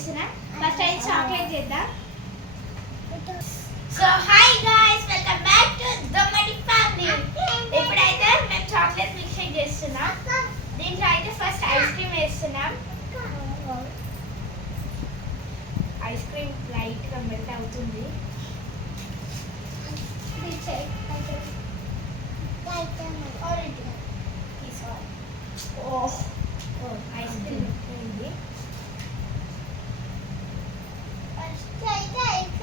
చేస్తున్నా. ఫస్ట్ అయితే చాక్లెట్ చేద్దాం. So hi guys, welcome back to Dommadi family. ఇప్పుడైతే మేము చాక్లెట్ మిల్క్ షేక్ చేస్తున్నాం. దీంట్లో అయితే ఫస్ట్ ఐస్ క్రీమ్ వేస్తున్నాం. ఐస్ క్రీమ్ లైట్ గా మెల్ట్ అవుతుంది. ఐస్ క్రీమ్ ఉంది.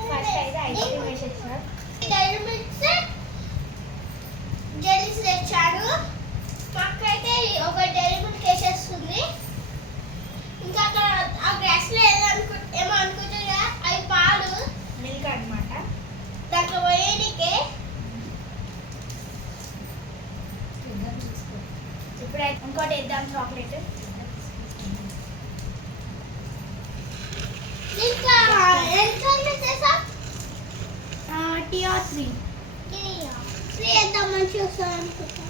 ఫస్ట్ అయితే ఐస్ క్రీమ్ వేసేసాం. డైరీ మిల్క్ జెల్లీస్ తెచ్చాను. పక్క అయితే ఒక డైరీ మిల్క్ వేసేస్తుంది. ఇంకా అక్కడ ఆ గ్లాస్లో ఏమో అనుకుంటున్నా, అవి పాలు మిల్క్ అనమాట. దాంట్లో పోయేటికే ఇప్పుడైతే ఇంకోటి వేద్దాం చాక్లెట్. ఇంకా టీ ఆర్ త్రీ ఎంత మంచిగా వస్తుంది అనుకుంటా.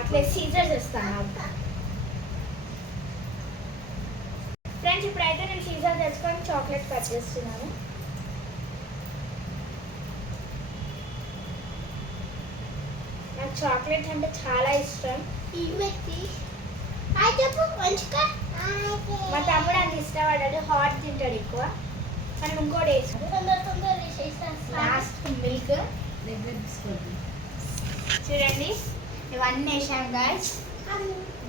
అట్లా సీజర్స్ ఇస్తాను ఫ్రెండ్స్. ఇప్పుడైతే నేను సీజర్ తెచ్చుకొని చాక్లెట్ కట్ చేస్తున్నాను. నాకు చాక్లెట్ అంటే చాలా ఇష్టం. మా తమ్ముడు అంత ఇష్టపడ్డాడు, హాట్ తింటాడు ఎక్కువ. మనం ఇంకోటి వేసాం లాస్ట్ మిల్క్ చూడండి. ఇవన్నీ వేసాం గాయ్స్.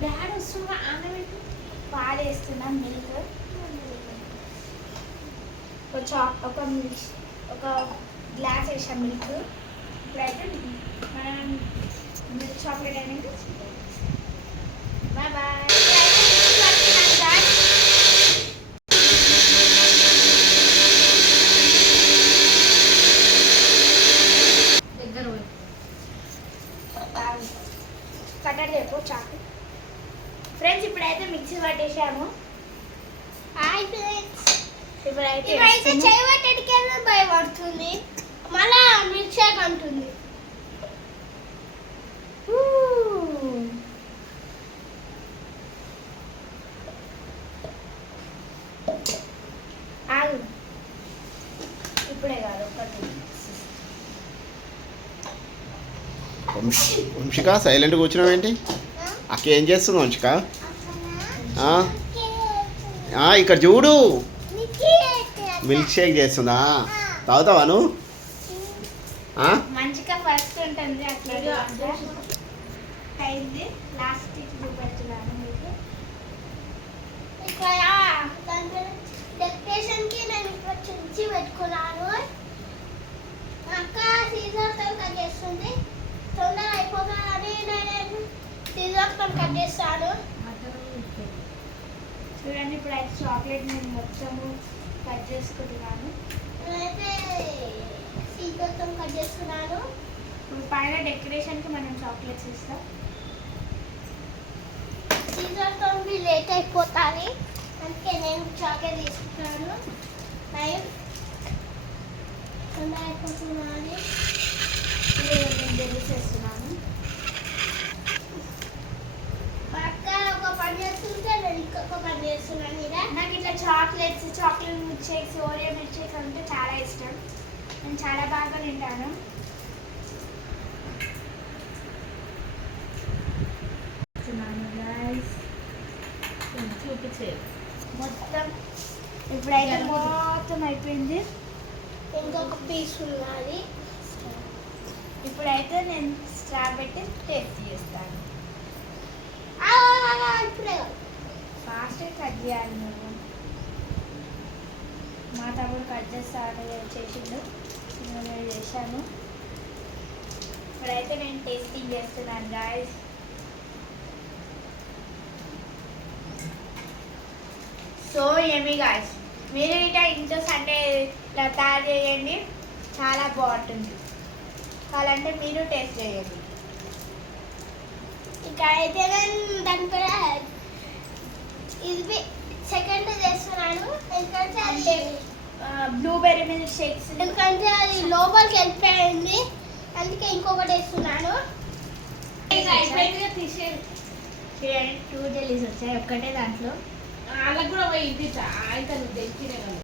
డాడ్ వస్తున్నా పాలు వేస్తున్నాం. మిల్క్ ఒక గ్లాస్ వేసాం మిల్క్. ఇప్పుడైతే మనం మిల్క్ చాక్లెట్ అనేది బాయ్ బాయ్. కట్టర్ చెప్పు చాక్లెట్. ఫ్రెండ్స్ ఇప్పుడైతే మిక్సీ పట్టేసాము. ఇప్పుడైతే చేయబట్టడికి భయపడుతుంది, మళ్ళా మిల్క్ షేక్ అంటుంది. ఇప్పుడే కాదు ఒకటి. వంశిక సైలెంట్గా కూర్చున్నావు ఏంటి? అక్క ఏం చేస్తున్నావు వంశిక? ఇక్కడ చూడు, మిల్క్ షేక్ చేస్తుందా? తాగుతావా నువ్వు? మంచిగా ఫస్ట్ ఉంటుంది అట్లా అయింది. లాస్ట్ చూపెడుతున్నాను మీకు. ఇక్కడ డెకరేషన్కి నేను ఇక్కడ చుంచి పెట్టుకున్నాను. అక్క సీజర్తో కట్ చేస్తుంది. తొందరగా అయిపోతుందని నేను సీజర్తో కట్ చేస్తాను. చూడండి ఇప్పుడు అయితే చాక్లెట్ నేను మొత్తము కట్ చేసుకుంటున్నాను. నేనైతే సీజర్తో కట్ చేసుకున్నాను. ఇప్పుడు పైన డెకరేషన్కి మనం చాక్లెట్స్ ఇస్తాం. సీజర్తో లేట్ అయిపోతుంది, అందుకే నేను చాక్లెట్ తీసుకుంటాను. నైఫ్ తొందర అయిపోతున్నాను. నేను తెలిసేస్తున్నాను. పక్క ఒక పని చేస్తుంటే నేను ఇంకొక పని చేస్తున్నాను. ఇలా నాకు ఇట్లా chocolate milk shakes, Oreo milk shakes అంటే చాలా ఇష్టం. నేను చాలా బాగా తింటాను. చూపించే మొత్తం ఇప్పుడైతే మొత్తం అయిపోయింది. ఇంకొక పీస్ ఉన్నది. ఇప్పుడైతే నేను స్ట్రా పెట్టి టేస్ట్ చేస్తాను. ఇప్పుడే ఫాస్ట్గా కట్ చేయాలి. నేను మా తమ్ముడు కట్ చేస్తాను చేసిండు, నేను చేశాను. ఇప్పుడైతే నేను టేస్టింగ్ చేస్తున్నాను గాయ్స్. సో ఏమి గాయ్స్, మీరు ఇట్లా ఇంట్లో సండే ఇట్లా తయారు చేయండి, చాలా బాగుంటుంది. కావాలంటే మీరు టేస్ట్ చేయండి. ఇక అయితే నేను దాని కూడా ఇది సెకండ్ చేస్తున్నాను. ఎందుకంటే అంటే బ్లూబెర్రీ మిల్క్ షేక్స్, ఎందుకంటే అది లోపలికి వెళ్ళిపోయింది. అందుకే ఇంకొకటి వేస్తున్నాను. అయిపోయింది తీసేది. చూడండి 2 జెల్లీస్ వచ్చాయి ఒక్కటే దాంట్లో. వాళ్ళకి కూడా పోయి ఇది అయితే నువ్వు తెచ్చినే కదా.